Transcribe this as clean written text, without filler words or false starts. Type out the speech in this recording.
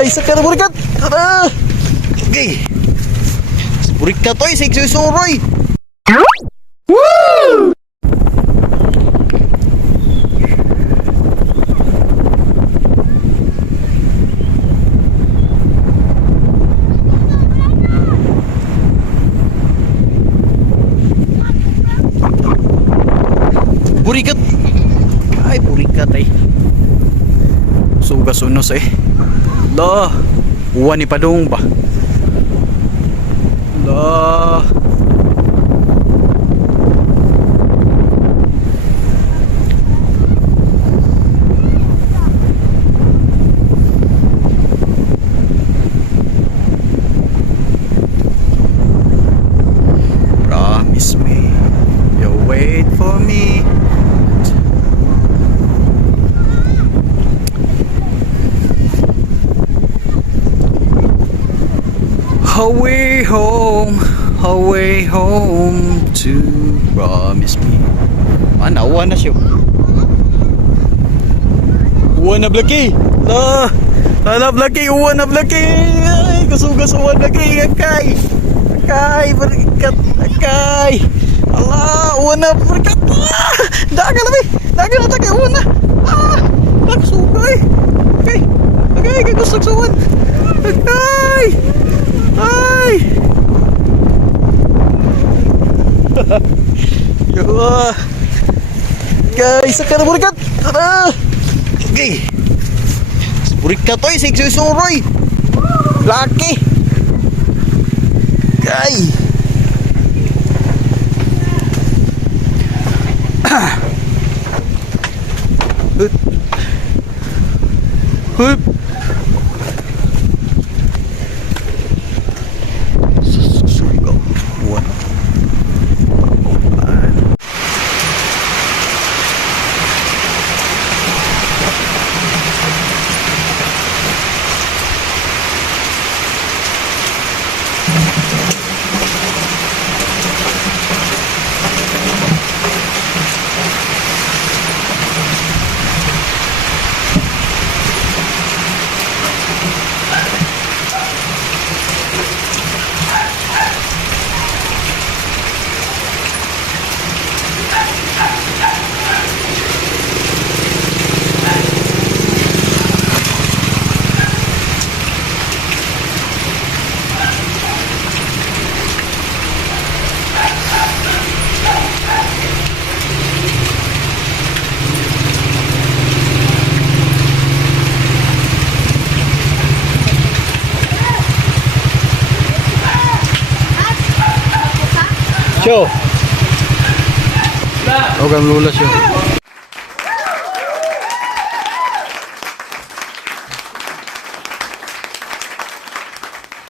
Isa ka na burikat. Tara. Okay. Burikat oy, sigsusuroy. Woo! Burikat. Ay, burikat ay. Sugas unos eh. Lah, uwan ni padung ba? Lah. Promise me you'll wait for me. Away home to promise me. Mana uwan na siya. Uwan na blaki. Ala blaki, uwan na blaki. Ay, kasugas uwan blaki. Akay, berikat. Akay. Ala, uwan na berikat. Dagan lebih. Dagan na tagay uwan na. Nagsugay. Okay, kagusog sa uwan. Akay. Ay. Yawa. Guys, sekarang burikat. Tara. Okay. Burikat oy, sigsusuroy. Laki. Kay. Hup. Show. Oh, kan lulas yun.